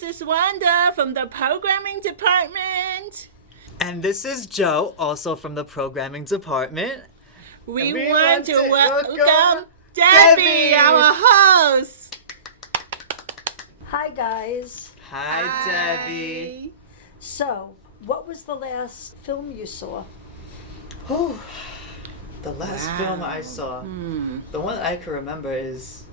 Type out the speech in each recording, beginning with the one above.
this is Wanda from the programming department. And this is Joe, also from the programming department. We We want to welcome Debbi! Debbi, our host. Hi, guys. Hi, Debbi. So, what was the last film you saw? The last Wow. film I saw, the one I can remember is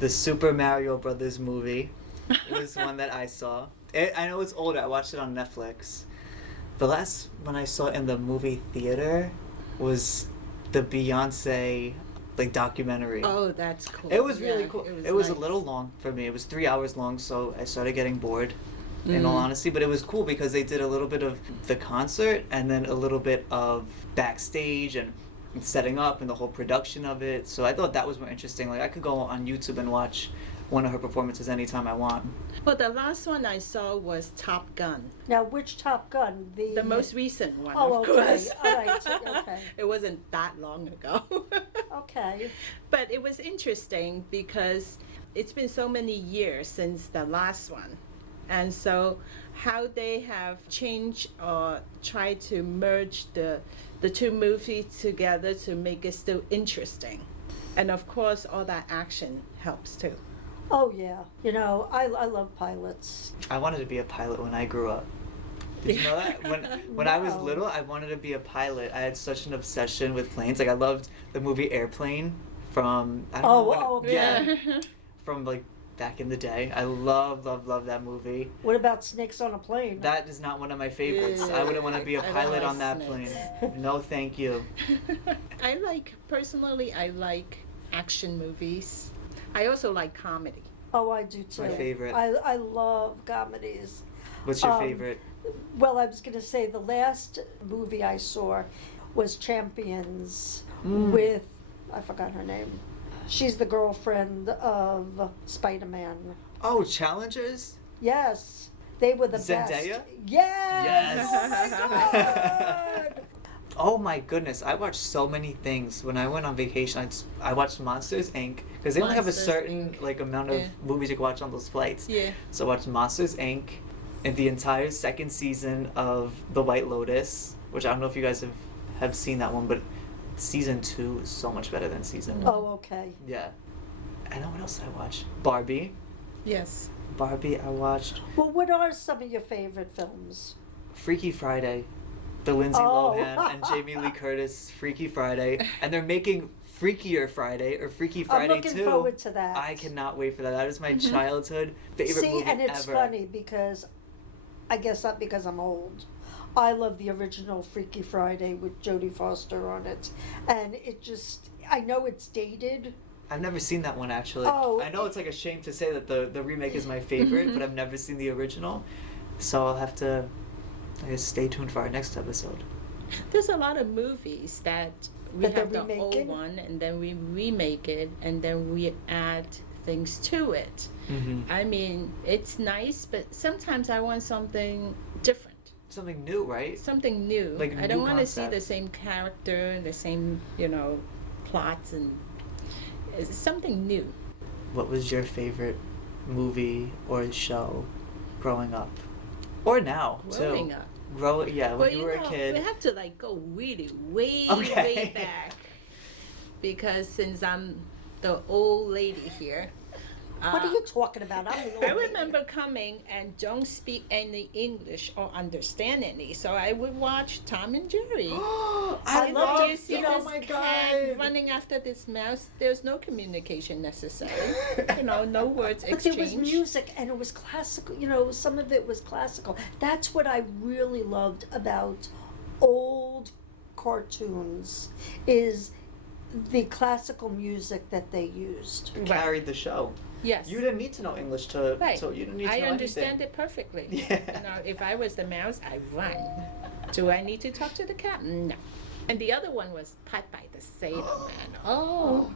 the Super Mario Brothers movie. It was one that I saw. I know it's older. I watched it on Netflix. The last one I saw in the movie theater was the Beyonce documentary. Oh, that's cool. It was really Yeah, cool. It was a nice. little long for me. It was 3 hours long, so I started getting bored, in all honesty. But it was cool because they did a little bit of the concert and then a little bit of backstage and setting up and the whole production of it. So I thought that was more interesting. Like, I could go on YouTube and watch one of her performances anytime I want. Well, the last one I saw was Top Gun. Now, which Top Gun? The most recent one, Oh, of okay. course. All right. Okay. It wasn't that long ago. Okay. But it was interesting because it's been so many years since the last one. And so how they have changed or tried to merge the two movies together to make it still interesting. And of course, all that action helps too. Oh, yeah. You know, I love pilots. I wanted to be a pilot when I grew up. Did you know that? When I was No. little, I wanted to be a pilot. I had such an obsession with planes. Like, I loved the movie Airplane from... I don't know when Oh, okay. Yeah, from, back in the day. I love that movie. What about Snakes on a Plane? That is not one of my favorites. I wouldn't want to be a I don't pilot like on that snakes. plane. No, thank you. Personally, I like action movies. I also like comedy. Oh, I do too. My favorite. I love comedies. What's your Um, favorite? Well, I was going to say the last movie I saw was Champions with, I forgot her name. She's the girlfriend of Spider-Man. Oh, Challengers? Yes, they were the Zendaya? best. Yes! Yes. Oh my God! Oh my goodness, I watched so many things. When I went on vacation, I watched Monsters, Inc. Because they only have a Monsters, certain Inc. amount of Yeah. movies you can watch on those flights. Yeah. So I watched Monsters, Inc. and the entire second season of The White Lotus, which I don't know if you guys have seen that one, but season 2 is so much better than season 1. Oh, okay. Yeah. I know what else I watched. Barbie. Yes. Barbie, I watched. Well, what are some of your favorite films? Freaky Friday. The Lindsay Oh. Lohan and Jamie Lee Curtis Freaky Friday. And they're making Freakier Friday or Freaky I'm Friday looking 2. forward to that. I cannot wait for that. That is my childhood favorite See, movie and it's ever. funny because, I guess not because I'm old. I love the original Freaky Friday with Jodie Foster on it, and it just, I know it's dated. I've never seen that one actually. Oh. I know it's like a shame to say that the remake is my favorite, but I've never seen the original. So I'll have to, I guess, stay tuned for our next episode. There's a lot of movies that we That they're have the old remaking? one and then we remake it and then we add things to it. Mm-hmm. I mean, it's nice, but sometimes I want something different, Something new, right? something new. Like a I don't new want to see concept. the same character, the same, plots, and it's something new. What was your favorite movie or show growing up? Or now, Growing too? up. When Well, you were a kid. we have to go really way, Okay. way back, because since I'm the old lady here. What are you talking about? I'm the old I lady. remember coming and don't speak any English or understand any, so I would watch Tom and Jerry. I love love You see oh this my cat god. running after this mouse. There's no communication necessary. no words But there exchanged. was music, and it was classical. Some of it was classical. That's what I really loved about old cartoons, is the classical music that they used. Carried the show. Yes. You didn't need to know English to Right. so you didn't need to I know understand anything. it perfectly. Yeah. If I was the mouse, I run. Do I need to talk to the cat? No. And the other one was Popeye the Sailor Man. Oh,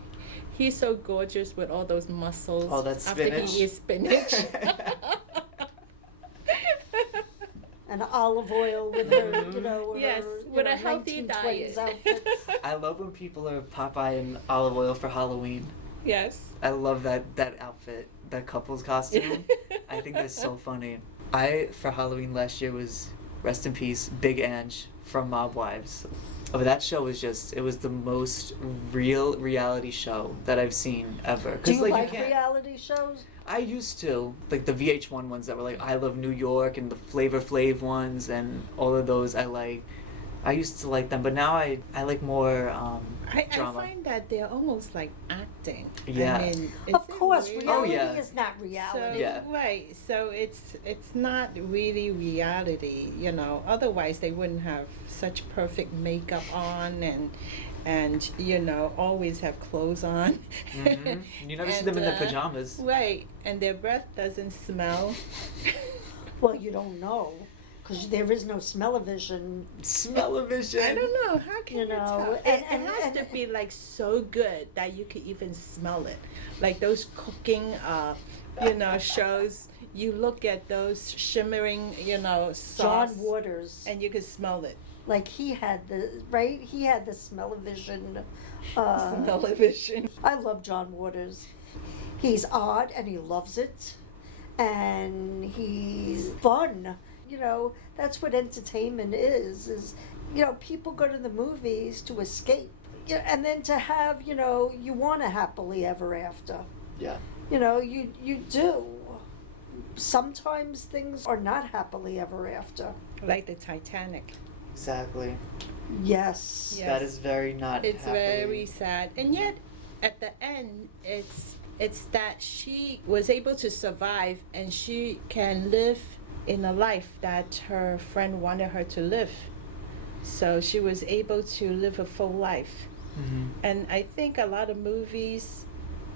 he's so gorgeous with all those muscles. Oh, that's after spinach. he is spinach. And olive oil with her, with Yes, her, with a healthy 1920s diet. outfits. I love when people are Popeye and olive oil for Halloween. Yes. I love that outfit, that couple's costume. I I think that's so funny. For Halloween last year was, rest in peace, Big Ange from Mob Wives. But that show was it was the most real reality show that I've seen ever. Do you like can't. reality shows? I used to, like the VH1 ones that were like I Love New York and the Flavor Flav ones and all of those I like. I used to like them, but now I like more drama. I find that they're almost like acting. Yeah. I mean, Of course, really? reality yeah. is not reality. So, Yeah. Right. So it's not really reality, you know. Otherwise, they wouldn't have such perfect makeup on and you know always have clothes on. Mhm. You never see them in their pajamas. Right. And their breath doesn't smell. Well, you don't know, because there is no smell-o-vision. Smell-o-vision. I don't know. How can You you, know, tell? and- It has to be like so good that you could even smell it. Like those cooking, you know, shows. You look at those shimmering, you know, sauce, John Waters, and you could smell it. like he had the smell-o-vision. Smell-o-vision. I love John Waters. He's odd and he loves it, and he's fun. You know, that's what entertainment is, you know, people go to the movies to escape. Yeah, and then to have, you know, you want a happily ever after. Yeah. You know, you do. Sometimes things are not happily ever after. Like the Titanic. Exactly. Yes. Yeah. That is very not. It's happily- very sad, and yet at the end, it's that she was able to survive, and she can live in a life that her friend wanted her to live. So she was able to live a full life. Mhm. And I think a lot of movies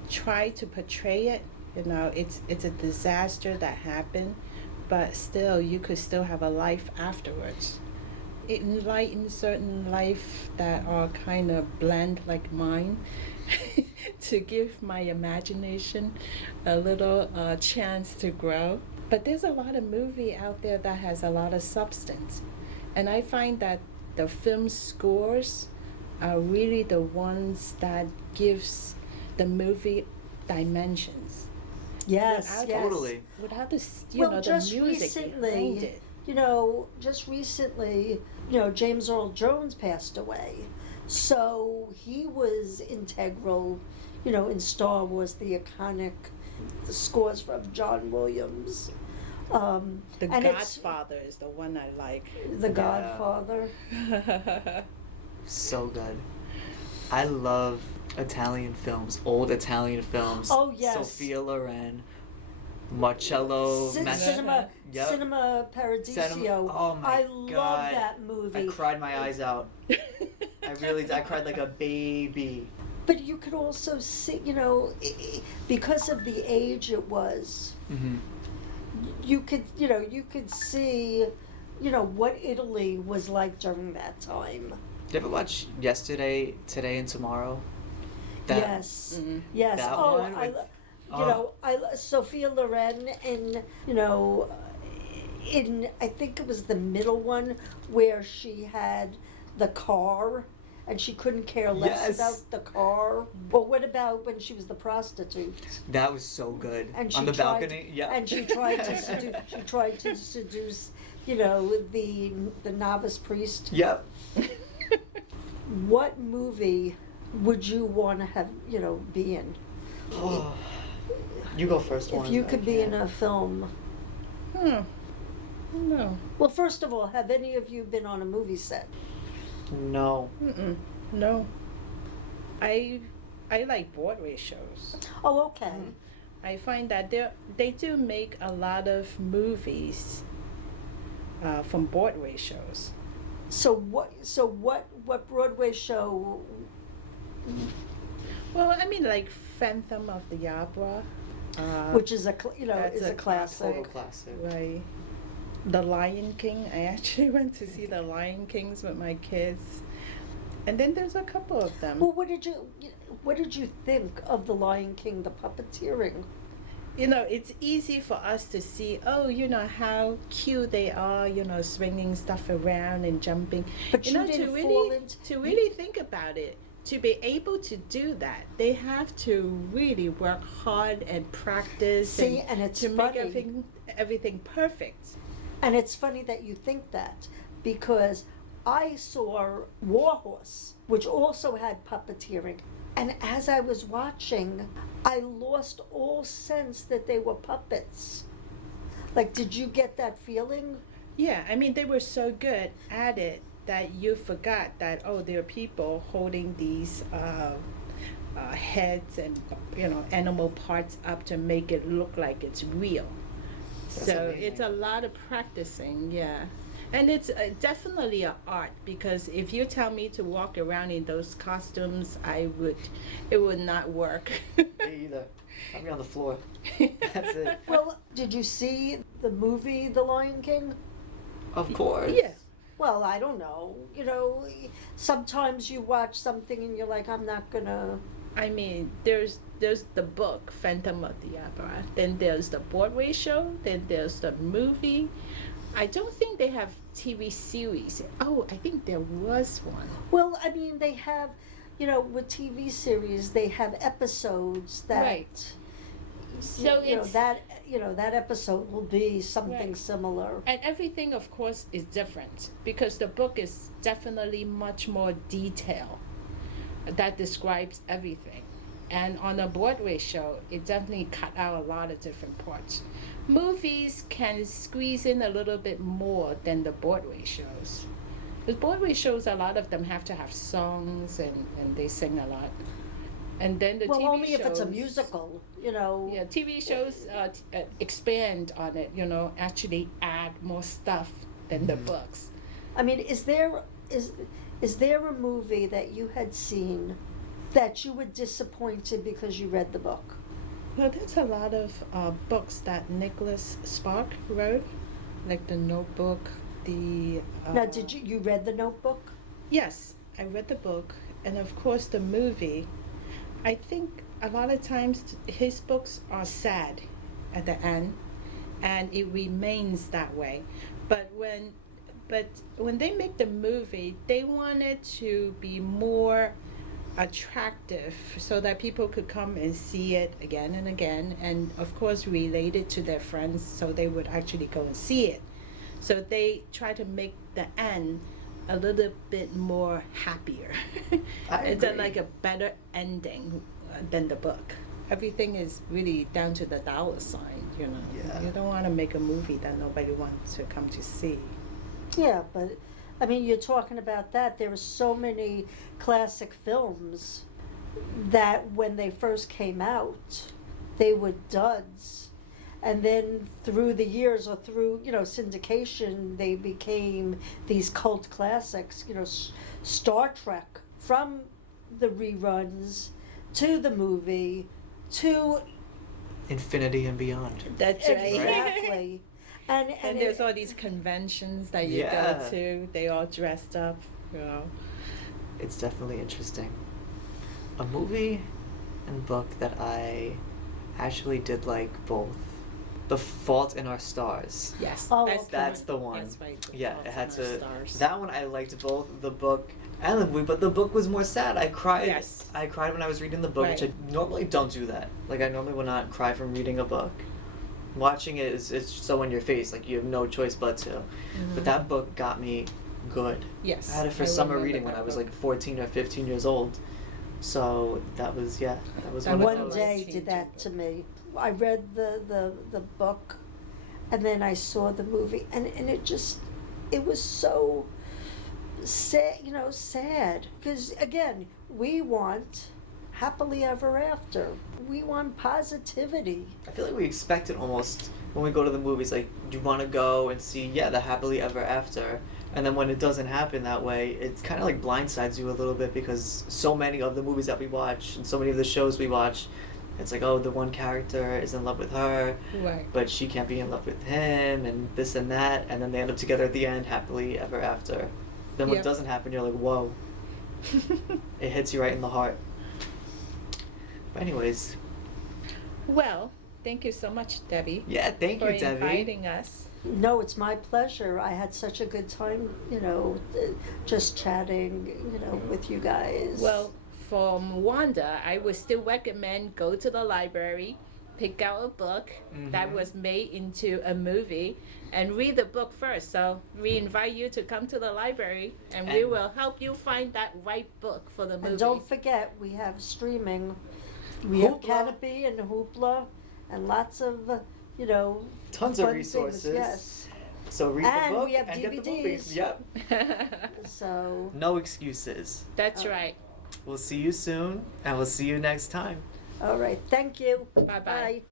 try to portray it. You know, it's a disaster that happened, but still, you could still have a life afterwards. It enlightens certain life that are kind of bland like mine, to give my imagination a little chance to grow. But there's a lot of movie out there that has a lot of substance, and I find that the film scores are really the ones that gives the movie dimensions. Yes. Without Yes. Totally. Without the Well, the just music behind recently, it. you know, James Earl Jones passed away. So he was integral, you know, in Star Wars, the iconic scores from John Williams. The and it's Godfather is the one I like. The Godfather. So good. I love Italian films, old Italian films. Oh, yes. Sophia Loren, Marcello Cinema, Yep. Cinema Paradiso. Cinema- oh my I love God. that movie. I cried my eyes out. I cried like a baby. But you could also see, you know, because of the age it was, Mm-hmm. you could see, you know, what Italy was like during that time. Did you ever watch Yesterday, Today, and Tomorrow? Yes. Mhm. Yes. That Oh, one with- you know, Sophia Loren in, you know, I think it was the middle one where she had the car and she couldn't care less Yes. about the car. Well, what about when she was the prostitute? That was so good. And she On the tried, balcony, yeah. And she tried to seduce, you know, the novice priest. Yep. What movie would you want to have, you know, be in? You go first. If you could be in a film. No. Well, first of all, have any of you been on a movie set? No. No. I like Broadway shows. Oh, okay. I find that they do make a lot of movies from Broadway shows. So what Broadway show? Well, I mean, like Phantom of the Opera. Which is is that's a a classic. Total classic. Right. The Lion King. I actually went to see the Lion Kings with my kids. And then there's a couple of them. Well, what did you think of the Lion King, the puppeteering? You know, it's easy for us to see, oh, you know, how cute they are, you know, swinging stuff around and jumping. But you know, didn't to fall really, into- to really think about it, to be able to do that, they have to really work hard and practice. See, and it's to make funny. everything perfect. And it's funny that you think that, because I saw Warhorse, which also had puppeteering. And as I was watching, I lost all sense that they were puppets. Like, did you get that feeling? Yeah, I mean, they were so good at it that you forgot that, oh, there are people holding these heads and, animal parts up to make it look like it's real. That's So amazing. it's a lot of practicing, yeah. And it's definitely an art, because if you tell me to walk around in those costumes, it would not work. Me either. I'll be on the floor. That's it. Well, did you see the movie The Lion King? Of course. Yeah. Well, I don't know. Sometimes you watch something and you're like, I'm not gonna. I mean, there's the book Phantom of the Opera, then there's the Broadway show, then there's the movie. I don't think they have TV series. Oh, I think there was one. Well, I mean, they have, with TV series, they have episodes that. Right. So it's that episode will be something Right. similar. and everything, of course, is different, because the book is definitely much more detailed that describes everything. And on a Broadway show, it definitely cut out a lot of different parts. Movies can squeeze in a little bit more than the Broadway shows. The Broadway shows, a lot of them have to have songs and they sing a lot. And then the Well, TV only shows, if it's a musical, Yeah, TV shows expand on it, actually add more stuff than the books. I mean, is there a movie that you had seen that you were disappointed because you read the book? Well, there's a lot of books that Nicholas Spark wrote, like The Notebook, the... Now, did you read The Notebook? Yes, I read the book, and of course the movie. I think a lot of times his books are sad at the end, and it remains that way. But when they make the movie, they want it to be more attractive so that people could come and see it again and again, and of course relate it to their friends, so they would actually go and see it. So they try to make the end a little bit more happier. It's agree. like a better ending than the book. Everything is really down to the dollar sign, Yeah. You don't want to make a movie that nobody wants to come to see. Yeah, but I mean, you're talking about that. There are so many classic films that when they first came out, they were duds. And then through the years, or through, syndication, they became these cult classics. Star Trek, from the reruns to the movie to Infinity and beyond. That's right. exactly. And there's all these conventions that you Yeah. go to. They all dressed up, It's definitely interesting. A movie and book that I actually did like both. The Fault in Our Stars. Yes, Oh, That's the one. That's right. The Yeah, Fault it had in Our to. Stars. That one I liked both the book and the movie, but the book was more sad. I cried. Yes. I cried when I was reading the book, which I Right. normally don't do that. Like I normally will not cry from reading a book. Watching it is it's so in your face, like you have no choice but to. Mhm. But that book got me good. Yes. I had it for summer remember reading when that I was book. like 14 or 15 years old. So that was that was That one was of One those. day Changing did that book. to me. I read the book, and then I saw the movie, and it was so sad, sad. Because again, we want happily ever after. We want positivity. I feel like we expect it almost when we go to the movies. Like you want to go and see the happily ever after, and then when it doesn't happen that way, it's kind of like blindsides you a little bit, because so many of the movies that we watch and so many of the shows we watch, it's like, oh, the one character is in love with her, Right. but she can't be in love with him, and this and that, and then they end up together at the end, happily ever after. Then when Yep. it doesn't happen, you're like, whoa. It hits you right in the heart. But anyways, Well, thank you so much, Debbie, yeah, thank for you, Debbie. inviting us. No, it's my pleasure. I had such a good time, just chatting, with you guys. Well, from Wanda, I would still recommend go to the library, pick out a book that was made into a movie, and read the book first. So we invite you to come to the library, and we And- will help you find that right book for the movie. And don't forget, we have streaming. We have Hoopla. Canopy and Hoopla and lots of, Tons of fun resources. things, yes. So read And the book we have and get the movies. DVDs. Yep. So, No excuses. That's right. We'll see you soon, and we'll see you next time. all right, thank you. Bye-bye. Bye.